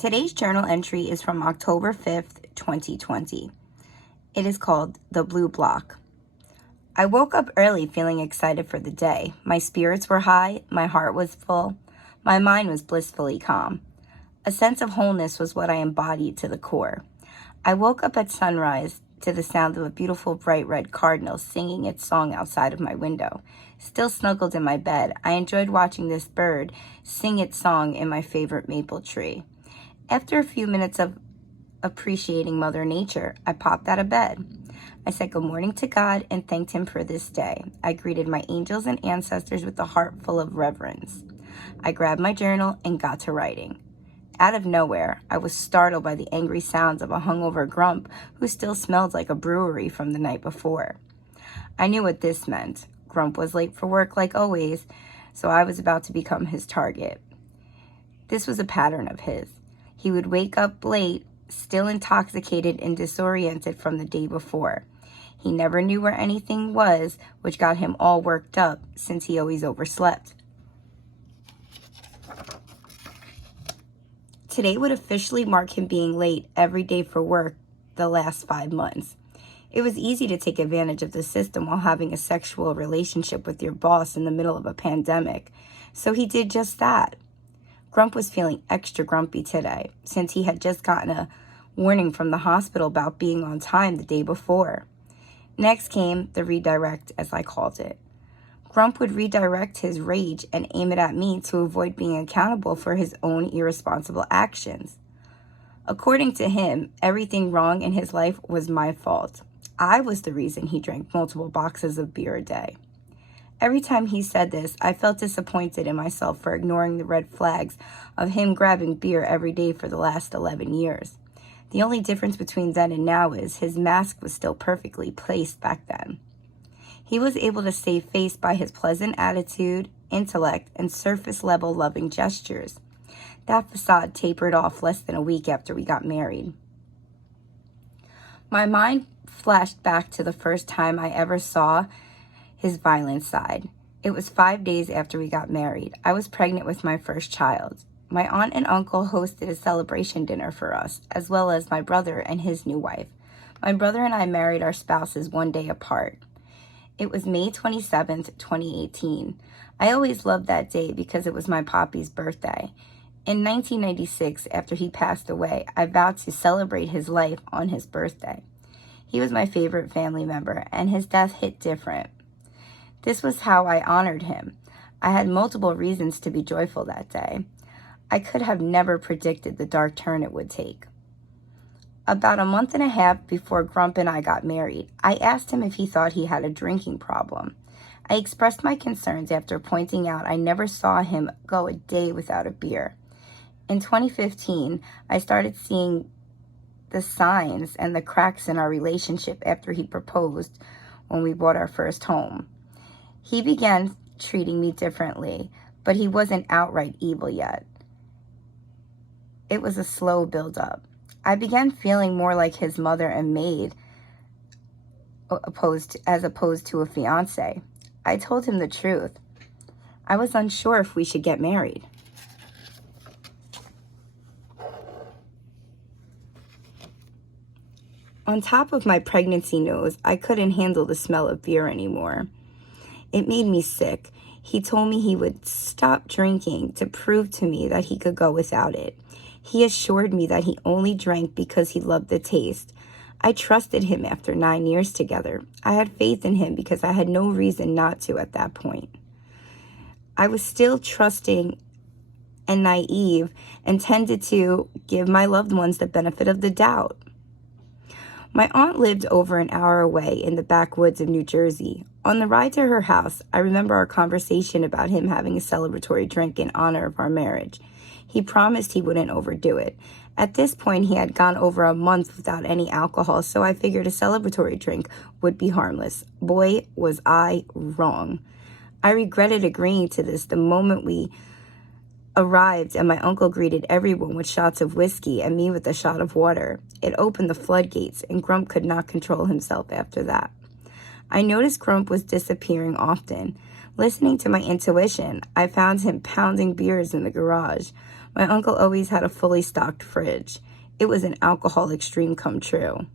Today's journal entry is from October 5th, 2020. It is called The Blue Block. I woke up early feeling excited for the day. My spirits were high, my heart was full, my mind was blissfully calm. A sense of wholeness was what I embodied to the core. I woke up at sunrise to the sound of a beautiful bright red cardinal singing its song outside of my window. Still snuggled in my bed, I enjoyed watching this bird sing its song in my favorite maple tree. After a few minutes of appreciating Mother Nature, I popped out of bed. I said good morning to God and thanked Him for this day. I greeted my angels and ancestors with a heart full of reverence. I grabbed my journal and got to writing. Out of nowhere, I was startled by the angry sounds of a hungover Grump who still smelled like a brewery from the night before. I knew what this meant. Grump was late for work like always, so I was about to become his target. This was a pattern of his. He would wake up late, still intoxicated and disoriented from the day before. He never knew where anything was, which got him all worked up since he always overslept. Today would officially mark him being late every day for work the last 5 months. It was easy to take advantage of the system while having a sexual relationship with your boss in the middle of a pandemic, so he did just that. Grump was feeling extra grumpy today, since he had just gotten a warning from the hospital about being on time the day before. Next came the redirect, as I called it. Grump would redirect his rage and aim it at me to avoid being accountable for his own irresponsible actions. According to him, everything wrong in his life was my fault. I was the reason he drank multiple boxes of beer a day. Every time he said this, I felt disappointed in myself for ignoring the red flags of him grabbing beer every day for the last 11 years. The only difference between then and now is his mask was still perfectly placed back then. He was able to save face by his pleasant attitude, intellect, and surface-level loving gestures. That facade tapered off less than a week after we got married. My mind flashed back to the first time I ever saw his violent side. It was 5 days after we got married. I was pregnant with my first child. My aunt and uncle hosted a celebration dinner for us, as well as my brother and his new wife. My brother and I married our spouses 1 day apart. It was May 27th, 2018. I always loved that day because it was my papi's birthday. In 1996, after he passed away, I vowed to celebrate his life on his birthday. He was my favorite family member, and his death hit different. This was how I honored him. I had multiple reasons to be joyful that day. I could have never predicted the dark turn it would take. About a month and a half before Grump and I got married, I asked him if he thought he had a drinking problem. I expressed my concerns after pointing out I never saw him go a day without a beer. In 2015, I started seeing the signs and the cracks in our relationship after he proposed when we bought our first home. He began treating me differently, but he wasn't outright evil yet. It was a slow build-up. I began feeling more like his mother and maid as opposed to a fiance. I told him the truth. I was unsure if we should get married. On top of my pregnancy nose, I couldn't handle the smell of beer anymore. It made me sick. He told me he would stop drinking to prove to me that he could go without it. He assured me that he only drank because he loved the taste. I trusted him after 9 years together. I had faith in him because I had no reason not to at that point. I was still trusting and naive and tended to give my loved ones the benefit of the doubt. My aunt lived over an hour away in the backwoods of New Jersey. On the ride to her house, I remember our conversation about him having a celebratory drink in honor of our marriage. He promised he wouldn't overdo it. At this point, he had gone over a month without any alcohol, so I figured a celebratory drink would be harmless. Boy, was I wrong. I regretted agreeing to this the moment we arrived and my uncle greeted everyone with shots of whiskey and me with a shot of water. It opened the floodgates, and Grump could not control himself after that. I noticed Grump was disappearing often. Listening to my intuition, I found him pounding beers in the garage. My uncle always had a fully stocked fridge. It was an alcoholic dream come true.